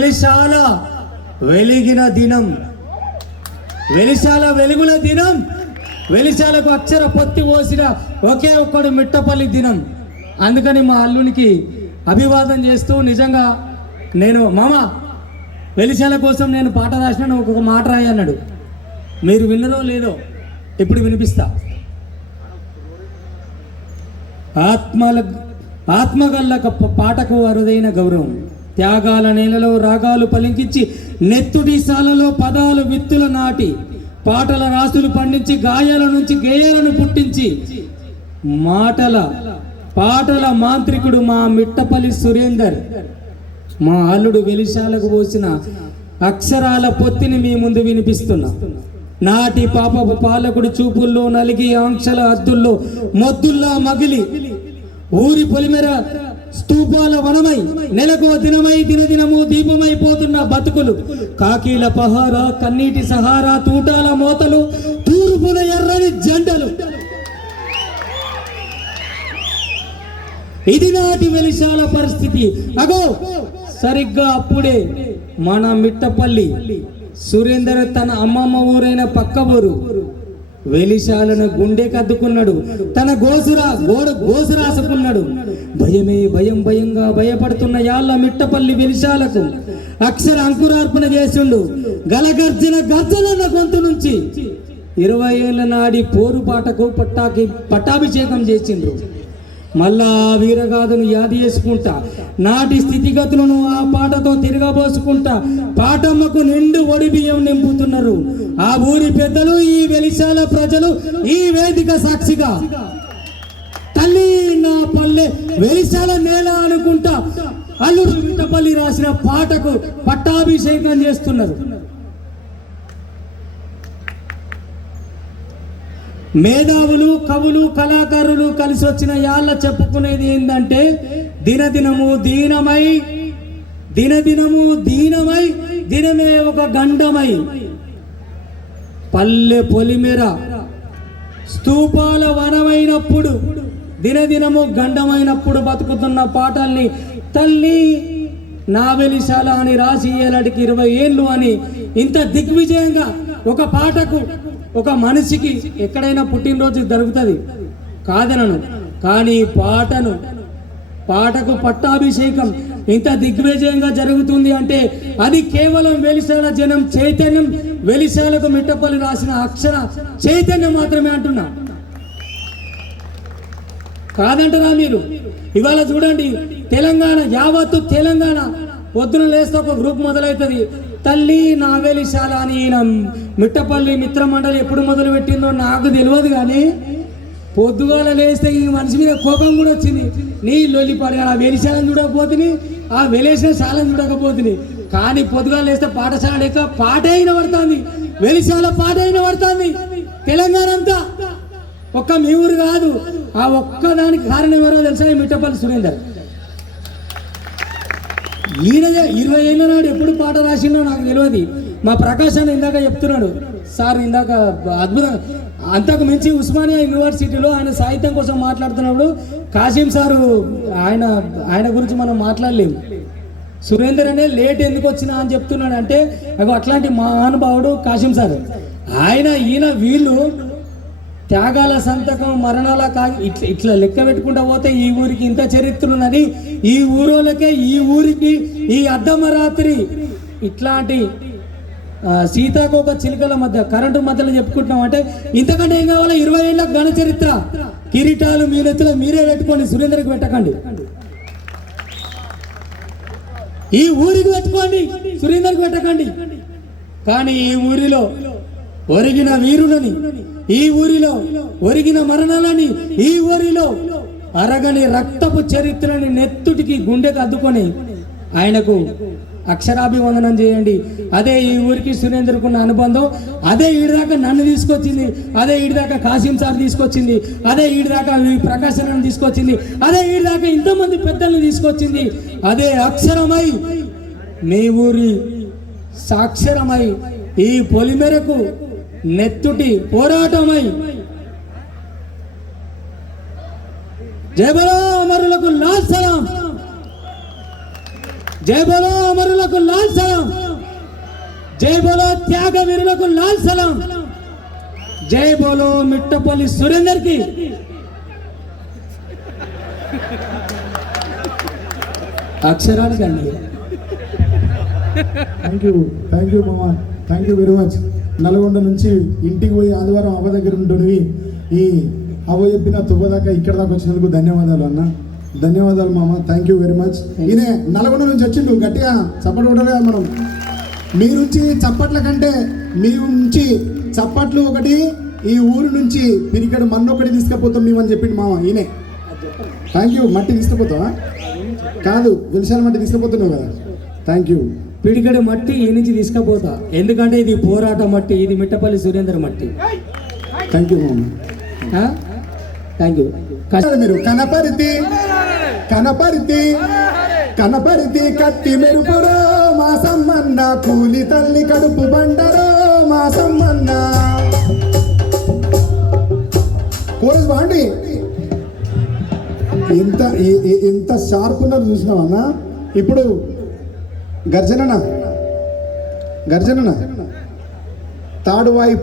వెలిశాల వెలిగిన దినం, వెలిశాల వెలుగుల దినం, వెలిశాలకు అక్షర పొత్తి పోసిన ఒకే ఒక్కడు మిట్టపల్లి దినం. అందుకని మా అల్లునికి అభివాదం చేస్తూ, నిజంగా నేను మామ వెలిశాల కోసం నేను పాట రాసిన ఒక్కొక్క మాట రాయి అన్నాడు. మీరు విన్నదో లేదో ఇప్పుడు వినిపిస్తా. ఆత్మగల్ల పాటకు అరుదైన గౌరవం, త్యాగాల నేలలో రాగాలు పలికించి నెత్తుడి సాలలో పదాలు విత్తుల నాటి పాటల రాసులు పండించి గాయాల నుంచి గేయాలను పుట్టించి పాటల మాంత్రికుడు మా మిట్టపల్లి సురేందర్, మా అల్లుడు వెలిశాలకు పోసిన అక్షరాల పొత్తిని మీ ముందు వినిపిస్తున్నా. నాటి పాపపు పాలకుడు చూపుల్లో నలిగి ఆంక్షల హద్దుల్లో మొద్దుల్లా మగిలి ఊరి పొలిమెర స్తూపాల వనమై నెలకు దినమై దినదినము దీపమైపోతున్న బతుకులు, కాకీల పహారా కన్నీటి సహారా తూటాల మోతలు తూర్పున ఎర్రని జెండలు. ఇది నాటి వెలిశాల పరిస్థితి. అగో సరిగ్గా అప్పుడే మన మిట్టపల్లి సురేందర్ తన అమ్మమ్మ ఊరైన పక్క ఊరు వెలిశాలను గుండె కద్దుకున్నాడు. తన గోసు రాసుకున్నాడు. భయంగా భయపడుతున్న యాళ్ళ మిట్టపల్లి వెలిశాలకు అక్షర అంకురార్పణ చేసిండు. గర్జన గొంతు నుంచి 20 ఏళ్ల నాడి పోరు పాటకు పట్టాభిషేకం చేసిండ్రు. మళ్ళా ఆ వీరగాథను యాది చేసుకుంటా, నాటి స్థితిగతులను ఆ పాటతో తిరగబోసుకుంటా పాటమ్మకు నిండు ఒడి బియ్యం నింపుతున్నారు ఆ ఊరి పెద్దలు, ఈ వెలిశాల ప్రజలు. ఈ వేదిక సాక్షిగా తల్లి నా పల్లె వెలిశాల నేల అనుకుంటా అల్లుడు మిట్టపల్లి రాసిన పాటకు పట్టాభిషేకం చేస్తున్నారు. మేధావులు, కవులు, కళాకారులు కలిసి వచ్చిన యాళ్ళ చెప్పుకునేది ఏంటంటే, దినదినము దీనమై దినమే ఒక గండమై పల్లె పొలిమెర స్తూపాల వనమైనప్పుడు దినదినము గండమైనప్పుడు బతుకుతున్న పాటల్ని తల్లి నా వెలిశాల అని రాసి ఏలాడికి 20 ఏళ్ళు అని ఇంత దిగ్విజయంగా ఒక పాటకు, ఒక మనిషికి ఎక్కడైనా పుట్టినరోజు జరుగుతుంది కాదనను, కానీ పాటకు పట్టాభిషేకం ఇంత దిగ్విజయంగా జరుగుతుంది అంటే అది కేవలం వెలిశాల జనం చైతన్యం, వెలిశాలకు మిట్టపల్లి రాసిన అక్షర చైతన్యం మాత్రమే అంటున్నా. కాదంటారా మీరు? ఇవాళ చూడండి, తెలంగాణ యావత్తు తెలంగాణ పొద్దున లేస్తే ఒక గ్రూప్ మొదలవుతుంది, తల్లి నా వెలిశాల అని. ఈయన మిట్టపల్లి మిత్ర మండలి ఎప్పుడు మొదలు పెట్టిందో నాకు తెలియదు, కానీ పొద్దుగాల లేస్తే ఈ మనిషి మీద కోపం కూడా వచ్చింది. నీ లొల్లిపాడు ఆ వెలిశాలను చూడకపోతుంది, ఆ వెలేసిన శాలను చూడకపోతుంది, కానీ పొద్దుగాల లేస్తే పాఠశాల ఎక్క పాట అయిన పడుతుంది, వెలిశాల పాట అయిన పడుతుంది. తెలంగాణ అంతా ఒక్క మీ ఊరు కాదు, ఆ ఒక్కదానికి కారణం ఎవరో తెలుసా? ఈ మిట్టపల్లి సురేందర్. ఈయన 20 ఏళ్ళ నాడు ఎప్పుడు పాట రాసిండో నాకు తెలియదు. మా ప్రకాశ్ అని ఇందాక చెప్తున్నాడు సార్, ఇందాక అద్భుతం. అంతకు మించి ఉస్మానియా యూనివర్సిటీలో ఆయన సాహిత్యం కోసం మాట్లాడుతున్నప్పుడు కాసిం సారు ఆయన గురించి మనం మాట్లాడలేము. సురేందర్ అనే లేట్ ఎందుకు వచ్చినా అని చెప్తున్నాడు అంటే, అట్లాంటి మహానుభావుడు కాసిం సార్. ఈయన వీళ్ళు త్యాగాల సంతకం, మరణాల ఇట్లా లెక్క పెట్టుకుంటా పోతే ఈ ఊరికి ఇంత చరిత్ర ఉన్నది. ఈ ఊరోళ్ళకే, ఈ ఊరికి ఈ అర్ధమరాత్రి ఇట్లాంటి సీతాకోక చిలుకల మధ్య కరెంటు మధ్యలో చెప్పుకుంటున్నాం అంటే ఇంతకంటే ఏం కావాలా? 20 ఏళ్ళ ఘన చరిత్ర. కిరీటాలు మీ నెత్తులో మీరే పెట్టుకోండి, సురేందర్కి పెట్టకండి. ఈ ఊరికి పెట్టుకోండి, సురేందర్కి పెట్టకండి. కానీ ఈ ఊరిలో ఒరిగిన వీరులని, ఈ ఊరిలో ఒరిగిన మరణాలని, ఈ ఊరిలో అరగని రక్తపు చరిత్రని నెత్తుటికి గుండెకు అద్దుకొని ఆయనకు అక్షరాభివందనం చేయండి. అదే ఈ ఊరికి సురేందర్కున్న అనుబంధం. అదే ఈడిదాకా నన్ను తీసుకొచ్చింది, అదే ఈడిదాకా కాసిం సార్ తీసుకొచ్చింది, అదే ఈడిదాకా ప్రకాశం తీసుకొచ్చింది, అదే ఈడిదాకా ఇంతమంది పెద్దల్ని తీసుకొచ్చింది. అదే అక్షరమై మీ ఊరి సాక్షరమై ఈ పొలిమెరకు నెత్తుటి పోరాటమై జై బలో అమరులకు లాల్ సలాం. జై బోలో అమరులకు లాల్ సలాం, జై బోలో త్యాగ వీరులకు లాల్ సలాం, జై బోలో మిట్టపల్లి సురేందర్ కి. అక్షరాలు కండి. థ్యాంక్ యూ మామ, thank you very much. Nalgonda నుంచి ఇంటికి పోయి ఆదివారం అవ్వ దగ్గర ఉంటున్నవి ఈ అవ్వ చెప్పిన తువ్వ దాకా ఇక్కడ దాకా వచ్చినందుకు ధన్యవాదాలు అన్న. ధన్యవాదాలు మామ, థ్యాంక్ యూ వెరీ మచ్. ఇదే నల్గొండ నుంచి వచ్చిండు, గట్టిగా చప్పట్లు కొట్టలే మనం. మీ నుంచి చప్పట్ల కంటే మీ నుంచి చప్పట్లు ఒకటి, ఈ ఊరు నుంచి పిరికడు మన్ను ఒకటి తీసుకుపోతాం మేమని చెప్పిండు మామ. ఈయనే థ్యాంక్ యూ. మట్టి తీసుకుపోతావా? కాదు, విశాల మట్టి తీసుకుపోతున్నావు కదా. Thank you. పిడికడు మట్టి ఈ నుంచి తీసుకుపోతా, ఎందుకంటే ఇది పోరాట మట్టి, ఇది మిట్టపల్లి సురేందర్ మట్టి. థ్యాంక్ యూ మామ, థ్యాంక్ యూ. మీరు కనపరితి కనపరితి కనపరితి కత్తి మెరుపురో మా సమ్మన్న, కూలి తల్లి కడుపు బండరో మా సమ్మన్న. కోరస్ బాండి ఎంత షార్ప్ ఉన్నారు చూసినావన్నా. ఇప్పుడు గర్జననా తాడువాయి